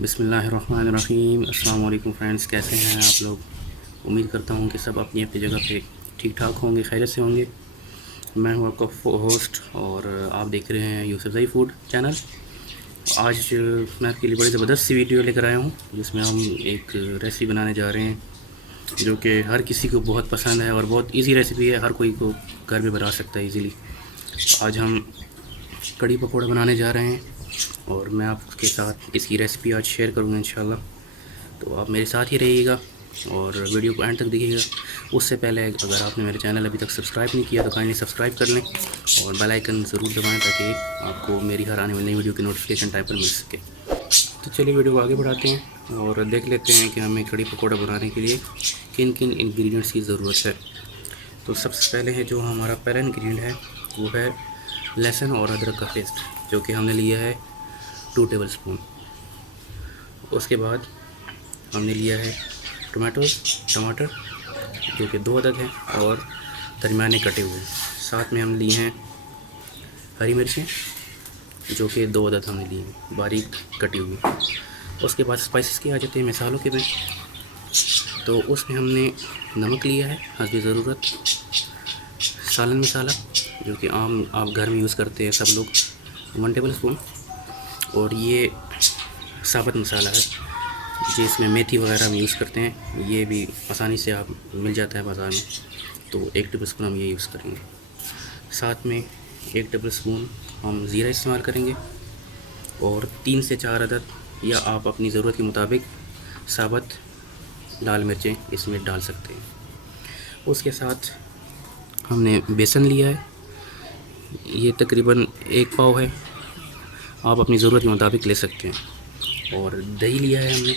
बिस्मिल्लाहिर्रहमानिर्रहीम। अस्सलाम वालेकुम फ्रेंड्स, कैसे हैं आप लोग। उम्मीद करता हूँ कि सब अपनी अपनी जगह पे ठीक ठाक होंगे, खैरियत से होंगे। मैं हूँ आपका होस्ट और आप देख रहे हैं यूसुफज़ई फूड चैनल। आज मैं आपके लिए बड़ी ज़बरदस्त सी वीडियो लेकर आया हूँ जिसमें हम एक रेसिपी बनाने जा रहे हैं जो कि हर किसी को बहुत पसंद है और बहुत इजी रेसिपी है, हर कोई को घर में बना सकता है इजीली। आज हम कड़ी पकौड़ा बनाने जा रहे हैं और मैं आपके साथ इसकी रेसिपी आज शेयर करूँगा इंशाल्लाह। तो आप मेरे साथ ही रहिएगा और वीडियो को एंड तक देखिएगा। उससे पहले अगर आपने मेरे चैनल अभी तक सब्सक्राइब नहीं किया तो काइंडली सब्सक्राइब कर लें और बेल आइकन ज़रूर दबाएं ताकि आपको मेरी हर आने वाली नई वीडियो की नोटिफिकेशन टाइम पर मिल सके। तो चलिए वीडियो को आगे बढ़ाते हैं और देख लेते हैं कि हमें कड़ी पकौड़ा बनाने के लिए किन किन इंग्रेडिएंट्स की ज़रूरत है। तो सबसे पहले है जो हमारा पहला इंग्रेडिएंट है वो है लहसुन और अदरक का पेस्ट, जो कि हमने लिया है 2 टेबलस्पून। उसके बाद हमने लिया है टमाटर जो कि 2 अदद हैं और दरमियाने कटे हुए। साथ में हम लिए हैं हरी मिर्चें जो कि 2 अदद हमने लिए हैं बारीक कटी हुई। उसके बाद स्पाइसेस के आ जाते हैं मसालों के में। तो उसमें हमने नमक लिया है हस्बे ज़रूरत, सालन मसाला जो कि आम आप घर में यूज़ करते हैं सब लोग 1 टेबलस्पून, और ये साबुत मसाला है जिसमें मेथी वगैरह हम यूज़ करते हैं, ये भी आसानी से आप मिल जाता है बाज़ार में। तो 1 टेबलस्पून हम ये यूज़ करेंगे। साथ में 1 टेबलस्पून हम ज़ीरा इस्तेमाल करेंगे और 3 से 4 अदद या आप अपनी ज़रूरत के मुताबिक साबुत लाल मिर्चें इसमें डाल सकते हैं। उसके साथ हमने बेसन लिया है, ये तकरीबन 1 पाव है, आप अपनी ज़रूरत के मुताबिक ले सकते हैं। और दही लिया है हमने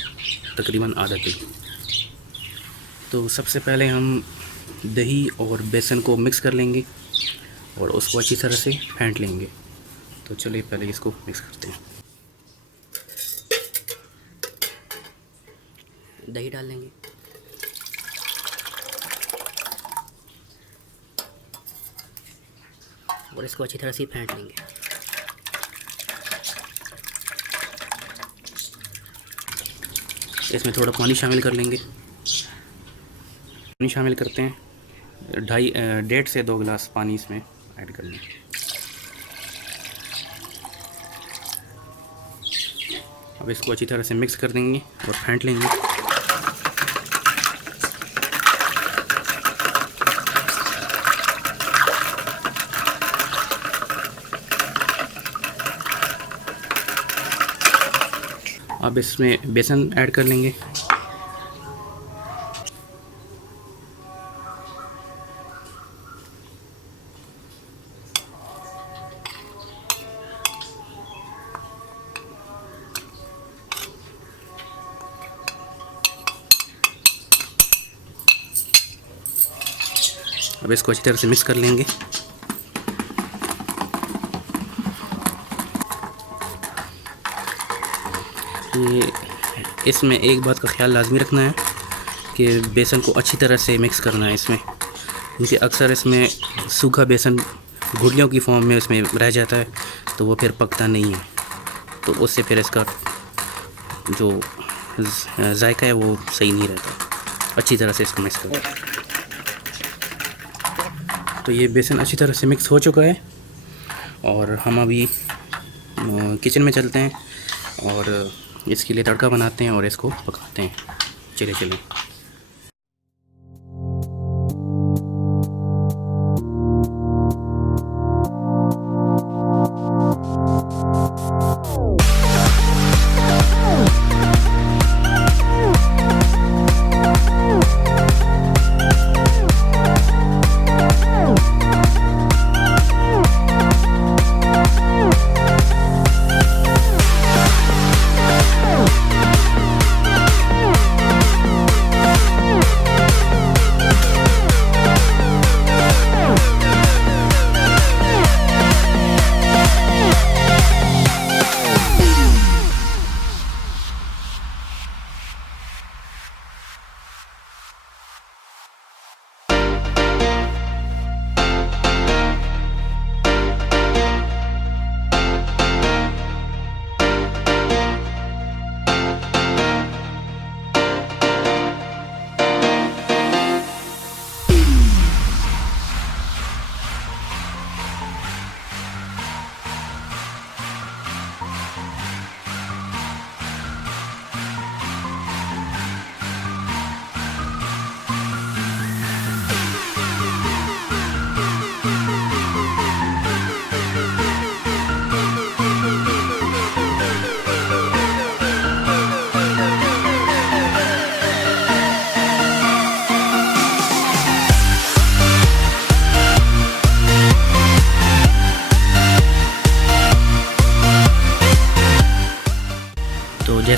तकरीबन आधा किलो। तो सबसे पहले हम दही और बेसन को मिक्स कर लेंगे और उसको अच्छी तरह से फेंट लेंगे। तो चलिए पहले इसको मिक्स करते हैं। दही डाल लेंगे, और इसको अच्छी तरह से फेंट लेंगे। इसमें थोड़ा पानी शामिल कर लेंगे। पानी शामिल करते हैं, 1.5 से 2 गिलास पानी इसमें ऐड कर लें। अब इसको अच्छी तरह से मिक्स कर देंगे और फेंट लेंगे। अब इसमें बेसन ऐड कर लेंगे। अब इसको अच्छी तरह से मिक्स कर लेंगे। ये इसमें एक बात का ख्याल लाजमी रखना है कि बेसन को अच्छी तरह से मिक्स करना है इसमें, क्योंकि अक्सर इसमें सूखा बेसन गुठलियों की फॉर्म में इसमें रह जाता है तो वो फिर पकता नहीं है, तो उससे फिर इसका जो जायका है वो सही नहीं रहता। अच्छी तरह से इसको मिक्स करें। तो ये बेसन अच्छी तरह से मिक्स हो चुका है और हम अभी किचन में चलते हैं और इसके लिए तड़का बनाते हैं और इसको पकाते हैं। चलिए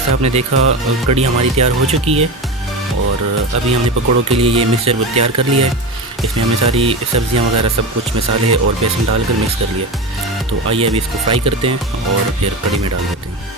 जैसा आपने देखा कड़ी हमारी तैयार हो चुकी है और अभी हमने पकौड़ों के लिए ये मिक्सचर तैयार कर लिया है। इसमें हमने सारी सब्जियां वगैरह सब कुछ मसाले और बेसन डालकर मिक्स कर लिया। तो आइए अभी इसको फ्राई करते हैं और फिर कड़ी में डाल देते हैं।